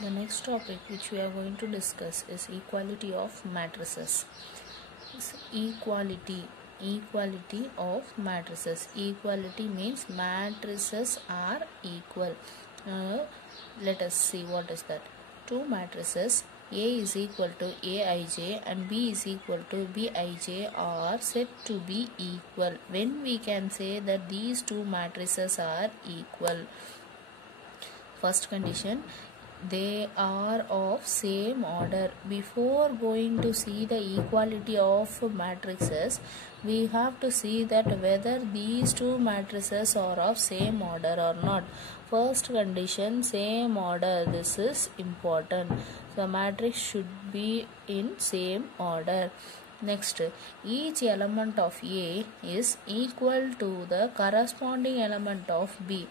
The next topic which we are going to discuss is equality of matrices. Equality of matrices. Equality means matrices are equal. Let us see what is that. Two matrices A is equal to Aij and B is equal to Bij are said to be equal when we can say that these two matrices are equal. First condition, they are of same order. Before going to see the equality of matrices, we have to see that whether these two matrices are of same order or not. First condition, same order. This is important. The matrix should be in same order. Next, each element of A is equal to the corresponding element of B.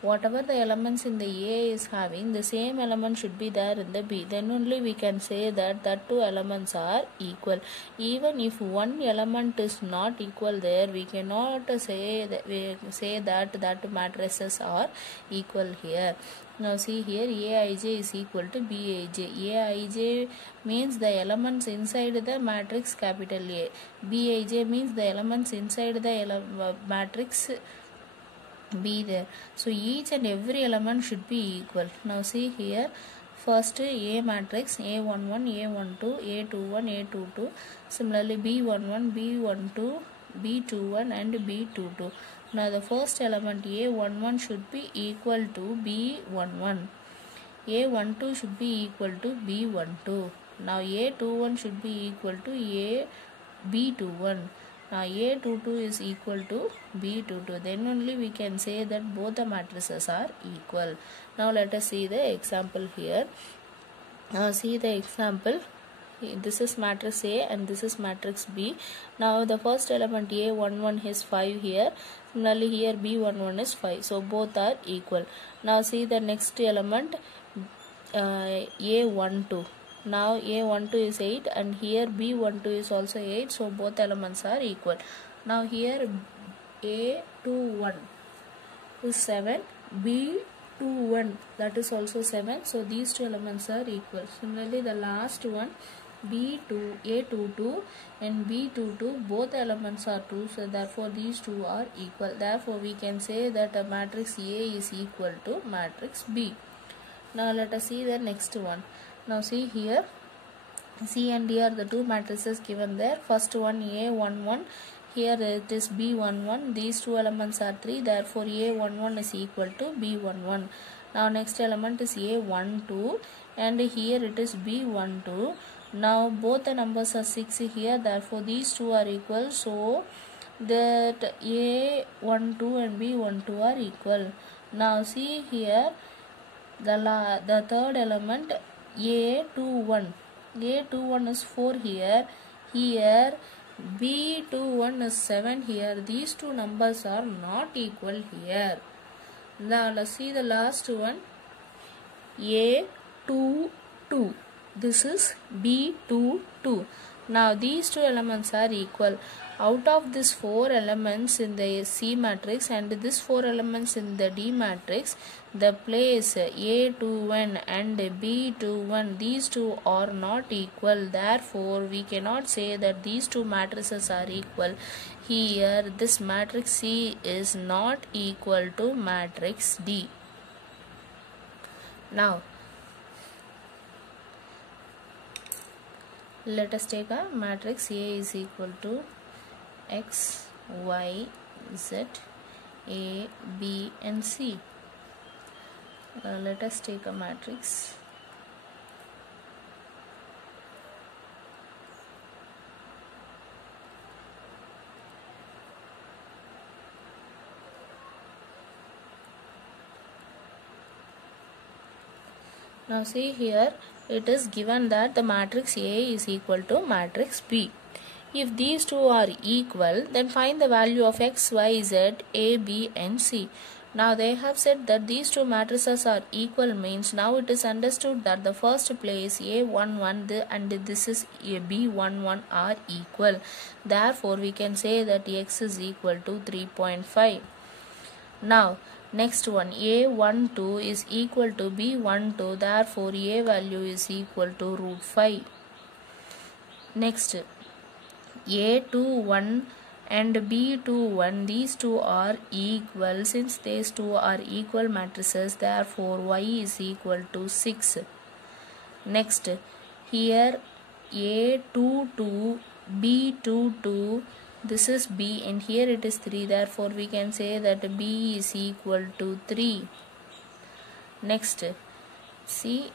Whatever the elements in the A is having, the same element should be there in the B. Then only we can say that two elements are equal. Even if one element is not equal there, we cannot say that matrices are equal here. Now see here, Aij is equal to Bij. Aij means the elements inside the matrix capital A. Bij means the elements inside the matrix B there. So each and every element should be equal. Now see here, first A matrix A11, A12, A21, A22. Similarly B11, B12, B21 and B22. Now the first element A11 should be equal to B11. A12 should be equal to B12. Now A21 should be equal to B21. Now A22 is equal to B22. Then only we can say that both the matrices are equal. Now let us see the example here. See the example. This is matrix A and this is matrix B. Now the first element A11 is 5 here. Similarly here B11 is 5. So both are equal. Now see the next element A12. Now A12 is 8 and here B12 is also 8. So both elements are equal. Now here A21 is 7. B21 that is also 7. So these two elements are equal. Similarly the last one A22 and B22 both elements are 2. So therefore these two are equal. Therefore we can say that a matrix A is equal to matrix B. Now let us see the next one. Now see here, C and D are the two matrices given there. First one A11, here it is B11. These two elements are 3, therefore A11 is equal to B11. Now next element is A12 and here it is B12. Now both the numbers are 6 here, therefore these two are equal. So that A12 and B12 are equal. Now see here, the third element A21. A21 is 4 here. Here B21 is 7 here. These two numbers are not equal here. Now let's see the last one A22. This is B22. Now these two elements are equal. Out of these 4 elements in the C matrix and these 4 elements in the D matrix, the place A21 and B21, these two are not equal. Therefore we cannot say that these two matrices are equal. Here this matrix C is not equal to matrix D. Now let us take a matrix A is equal to X, Y, Z, A, B and C. Let us take a matrix. Now see here, it is given that the matrix A is equal to matrix B. If these two are equal, then find the value of X, Y, Z, A, B and C. Now they have said that these two matrices are equal means now it is understood that the first place A11 and this is B11 are equal. Therefore we can say that X is equal to 3.5. Now Next one, a12 is equal to b12, therefore a value is equal to root 5. Next, a21 and b21, these two are equal. Since these two are equal matrices, therefore y is equal to 6. Next, here a22, b22, this is b and here it is 3, therefore we can say that b is equal to 3. Next, see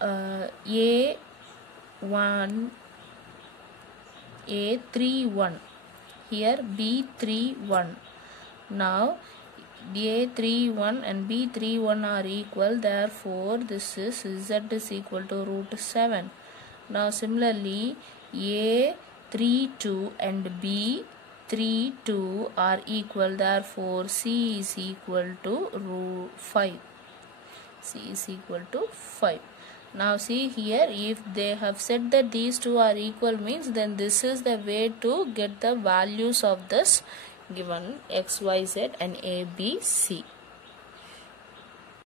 a31, here b31. Now a31 and b31 are equal, therefore this is z is equal to root 7. Now similarly a32 and b32 are equal, therefore c is equal to root 5. C is equal to 5. Now see here, if they have said that these two are equal means, then this is the way to get the values of this given x, y, z and a, b, c.